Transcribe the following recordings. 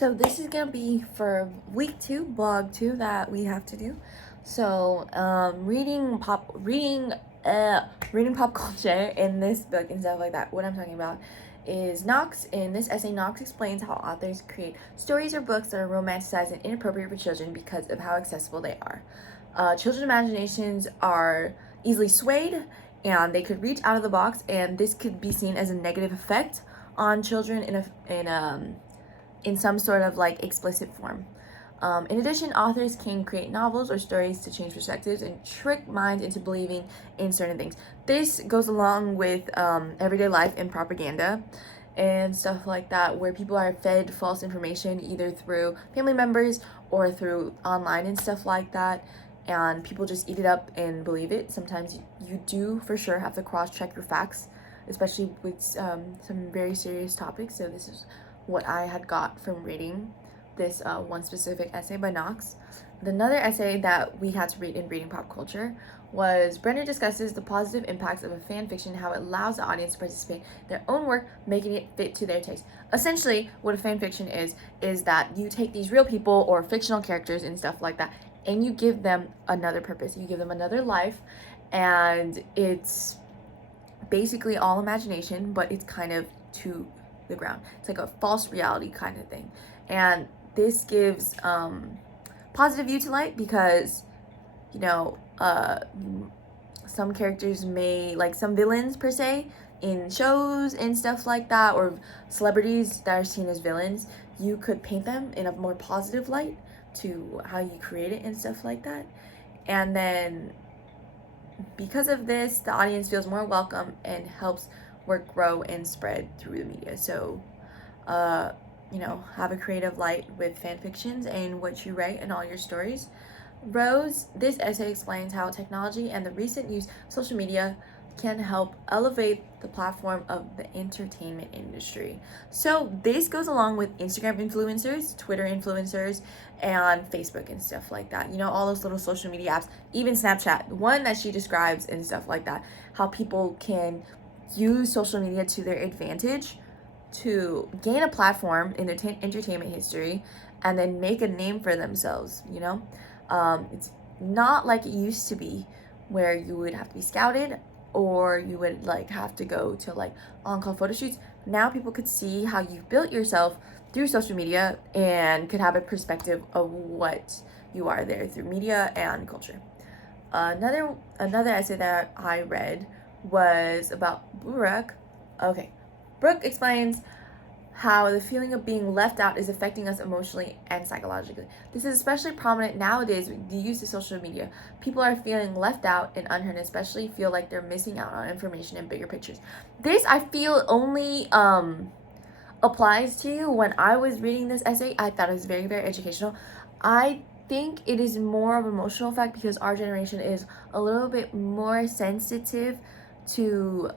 So this is gonna be for week 2, blog 2 that we have to do. So reading pop culture in this book and stuff like that. What I'm talking about is Knox. In this essay, Knox explains how authors create stories or books that are romanticized and inappropriate for children because of how accessible they are. Children's imaginations are easily swayed, and they could reach out of the box, and this could be seen as a negative effect on children in some sort of like explicit form. In addition, authors can create novels or stories to change perspectives and trick minds into believing in certain things. This goes along with everyday life and propaganda and stuff like that, where people are fed false information either through family members or through online and stuff like that. And people just eat it up and believe it. Sometimes you do for sure have to cross-check your facts, especially with some very serious topics. So this is what I had got from reading this one specific essay by Knox. Another essay that we had to read in Reading Pop Culture was Brenner discusses the positive impacts of a fan fiction, how it allows the audience to participate in their own work, making it fit to their taste. Essentially, what a fan fiction is that you take these real people or fictional characters and stuff like that, and you give them another purpose. You give them another life, and it's basically all imagination, but it's kind of to the ground. It's like a false reality kind of thing. And this gives positive view to light because, you know, some characters may, like some villains per se, in shows and stuff like that, or celebrities that are seen as villains, you could paint them in a more positive light to how you create it and stuff like that. And then because of this, the audience feels more welcome and helps work grow and spread through the media. So, have a creative light with fan fictions and what you write in all your stories. Rose, this essay explains how technology and the recent use of social media can help elevate the platform of the entertainment industry. So this goes along with Instagram influencers, Twitter influencers, and Facebook and stuff like that. You know, all those little social media apps, even Snapchat, the one that she describes and stuff like that, how people can use social media to their advantage to gain a platform in their entertainment history and then make a name for themselves, you know? It's not like it used to be where you would have to be scouted or you would like have to go to like on-call photo shoots. Now people could see how you've built yourself through social media and could have a perspective of what you are there through media and culture. Another essay that I read was about Brooke. Okay, Brooke explains how the feeling of being left out is affecting us emotionally and psychologically. This is especially prominent nowadays with the use of social media. People are feeling left out and unheard, especially feel like they're missing out on information and bigger pictures. This, I feel, only applies to you. When I was reading this essay, I thought it was very, very educational. I think it is more of an emotional fact because our generation is a little bit more sensitive to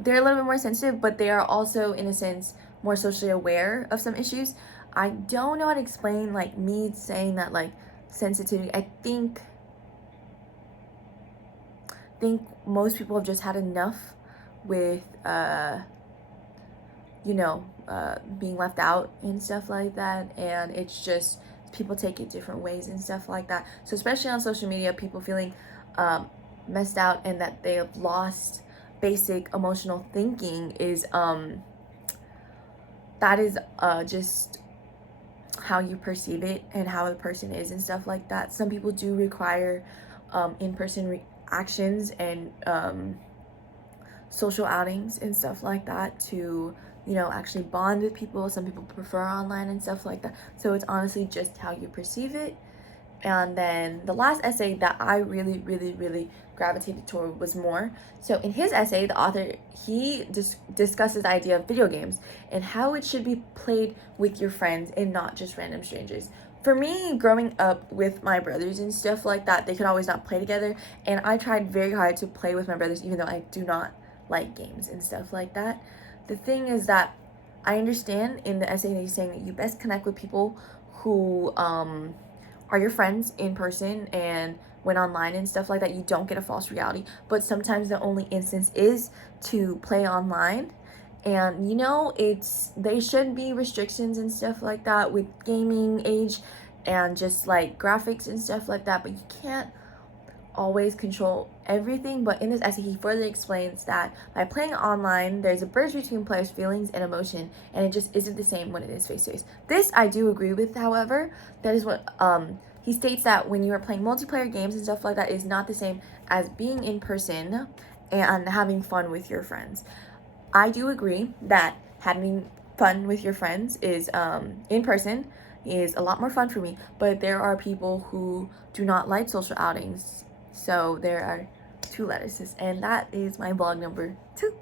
they're a little bit more sensitive, but they are also, in a sense, more socially aware of some issues. I don't know how to explain, like, me saying that, like, sensitivity. I think most people have just had enough with, being left out and stuff like that. And it's just, people take it different ways and stuff like that. So especially on social media, people feeling messed out and that they have lost basic emotional thinking is that is just how you perceive it and how the person is and stuff like that. Some people do require in-person actions and social outings and stuff like that to, actually bond with people. Some people prefer online and stuff like that. So it's honestly just how you perceive it. And then the last essay that I really, really, really gravitated toward was More. So in his essay, the author, he discusses the idea of video games and how it should be played with your friends and not just random strangers. For me, growing up with my brothers and stuff like that, they could always not play together. And I tried very hard to play with my brothers, even though I do not like games and stuff like that. The thing is that I understand in the essay that he's saying that you best connect with people who are your friends in person, and when online and stuff like that, you don't get a false reality. But sometimes the only instance is to play online And you know, they should be restrictions and stuff like that with gaming age and just like graphics and stuff like that, but you can't always control everything. But in this essay, he further explains that by playing online, there's a bridge between players' feelings and emotion, and it just isn't the same when it is face to face. This I do agree with, however. That is what he states, that when you are playing multiplayer games and stuff like that, is not the same as being in person and having fun with your friends. I do agree that having fun with your friends is in person is a lot more fun for me, but there are people who do not like social outings. So there are two lettuces, and that is my blog number 2.